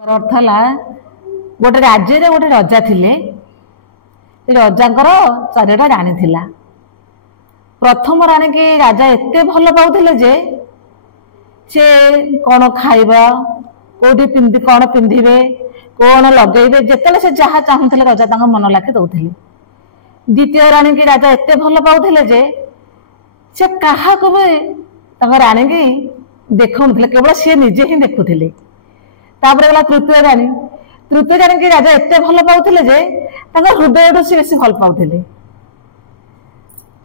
अर्थ है गोटे राज्य गोटे रजा थिले रजांकर चारिटा राणी थिला। प्रथम राणी की राजा एते भल पाउथिले जे से कौन खाइबा कोठी पिंधि कौन पिंधिबे कौन लगेबे जेतेले से जहा चाहुथिले रजा तांग मन लाखि दउथिले। द्वितीय राणी की राजा एते भल पाउथिले जे से काहा को भी तांग राणी की देखौनथिले केवल से निजे ही देखुथिले। तापर गला तृतीय राणी की राजा एते भल पाउथिले जे तांग हृदय से बेसी भल पाउथिले।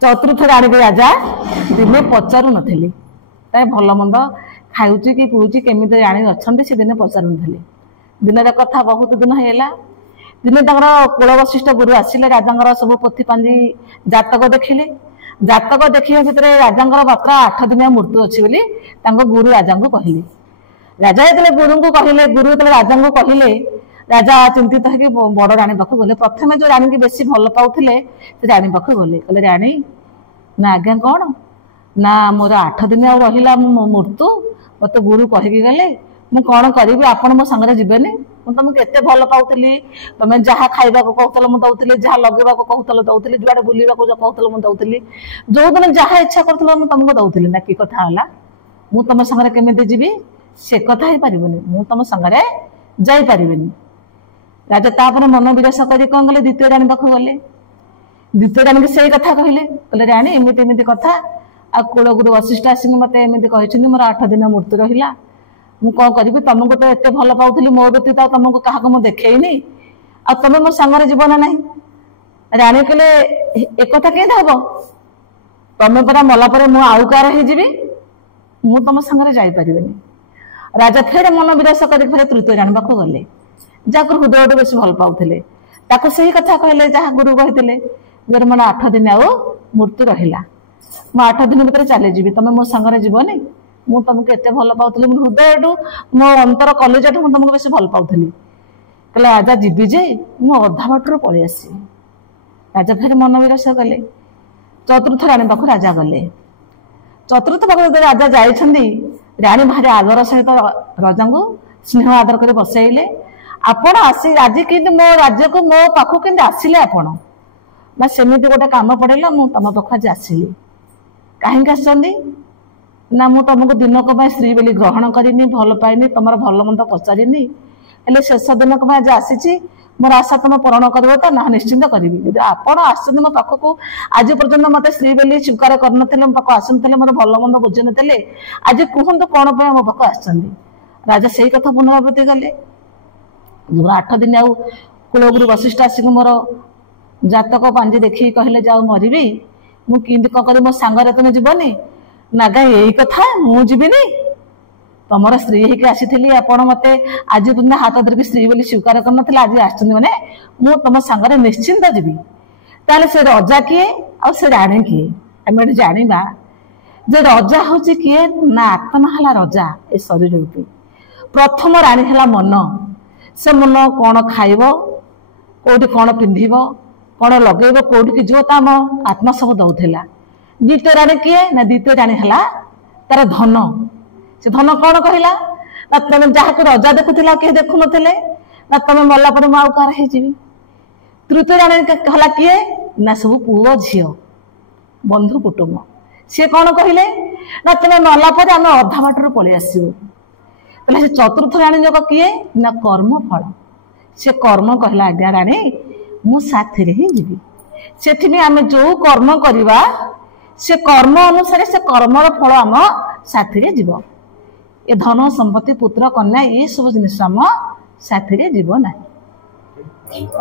चतुर्थ राणी के राजा दिने पचारू नथिले ताय भल मंद खाउची कि पुउची केमिति राणी अछंती से दिने पचारू नथिले। दिन कथा बहुत दिन हैला दिने तांगर कुल वशिष्ठ गुरु आसिले राजांगर सब पोथी पांजी जातक देखिले। जातक देखिया भितर राजांगर मात्र 8 दिनिया मृत्यु अछि बोली तांग गुरु राजांको कहिले। राजा जेतले गुरु को कहिले गुरु जेतले राजांको कहिले राजा चिंतित है कि बड़ राणी पाखु गले। प्रथमे जो राणी की बेसी भल पाउथिले से राणी पाखु गले कहले राणी ना आज्ञा कौन ना मोर 8 दिन आ रहिला मृत्यु मत गुरु कहिकी गले मु कौन करी आपण मो संगे जीवेनी मु तुमको एते भल पाउथली तमे जहा खाइबा को कहतल मु दउथली जहा लगेबा को कहतल दउथली जुआडे बुलीबा को कहतल मु दउथली जो दिन जहा इच्छा करतल मु तुमको दउथली ना की कथा होला मु तुम संगे केमिते जीवी से कथा ही परिबनी मु तुम संगे जाई परिबनी। राजा तापर मन विरस करी कौन गले द्वितीय राणी पाखु गले। द्वितीय राणी के सही कथा कहले कहले राणी एमिति एमिति कथा आ कुल गुरु वशिष्ठ आसिक मते एमिति कहिछिन मोर 8 दिन मृत्यु रहिला मु कौन करिबि तुमको तो एते भल पाउथली मो व्यतीत तुमको काहाको मु देखैनी आ तुम मो संगे जीवन नाही। राणी कहले एक कथा के हबो तुम परा मला परे मु आउ कार हे जीवी मु तुम संगे जाई परिबनी। राजा फेर मन विरस करी फेर तृतीय राणी पाखु गले जाकर हृदय बेसी भल पाउथिले ताको सही कथा कहले जहा गुरु कहिथिले जर मन 8 दिन आउ मृत्यु रहिला मु 8 दिन भीतर चले जीवी तमे मो संगे जीवनी मु तुमको एते भल पाउथिले मो हृदय मो अंतर कलेजा मु तुमको बेसी भल पाउथिली कहले राजा जीवी जे मु अधा बाटर पळि आसी। राजा फेर मन विरस गले चतुर्थ राणी पाखु राजा गले। चतुर्थ पाखु राजा जाइछंदी राणी भारी आदर सहित राजा को स्नेह आदर कर बसाइले आपण आसी राजी कि मो राज्य को मो पाखु कि आसिले आपण ना सेमिति गोटे काम पड़ेला मु तुम पाख आज आसिली कहीं आसछंदी ना मु तुमको दिनक स्त्री बोली ग्रहण करिनी भल पाइनी तुम भल मंद पचारिनी हेले शेष दिनक आज आसी मोर आशा तुम पूरण कर तो ना निश्चिंत करी यदि आपण आसुन मो पाखक आज पर्यटन मत स्त्री बोली स्वीकार करते मो पाख आसुले मोर भल मंद बुझी नी आज कहतु कौन मो पाख आस। राजा से कथा पुनरावृत्ति गले 8 दिन आउ कुलगुरु वशिष्ठ आसिक मोर जातक पांजी देखी कहले जाऊ मरबी मु किंति कौन कर मो सांगरे तुम जीवनी ना गा यही कथा मु जीविनी तुमर स्त्री होगी आसी आपण मत आज तुम हाथ धरिकी स्त्री बोली स्वीकार कर आज आसने मैंने मु तुम सांगरे निश्चिंत जीवी ताले से रजा किए आ से राणी किए आम जाना जे रजा हूँ किए ना आत्मा है रजा ए शरीर रूपी। प्रथम राणी है मन से मन कौन खाइब कौटी कौन पिंधिब कौन लगेब कौटी की जो ताम आत्मा सब दौला। द्वितीय राणी किए ना द्वितीय राणी है तार धन से धन कौन कहला ना तुम जहाँ रजा देखुला किए देखु नथिले ना तुम मला पर मु आउ कार हे जीवी। तृतीय राणी है किए ना सब पुओ झी बंधु कुटुंब सी कौन कहले ना तुम मला पर आम अधा बाटर पलि आसबू। से चतुर्थ राणी जग किए ना कर्म फल से कर्म कहला आज्ञा राणी मु साथी ही जीवी से आम जो कर्म करवा से कर्म अनुसार से कर्मर फल आम साथी जीव ए धन संपत्ति पुत्र कन्या ये सब जिनिस आम साथी जीव ना।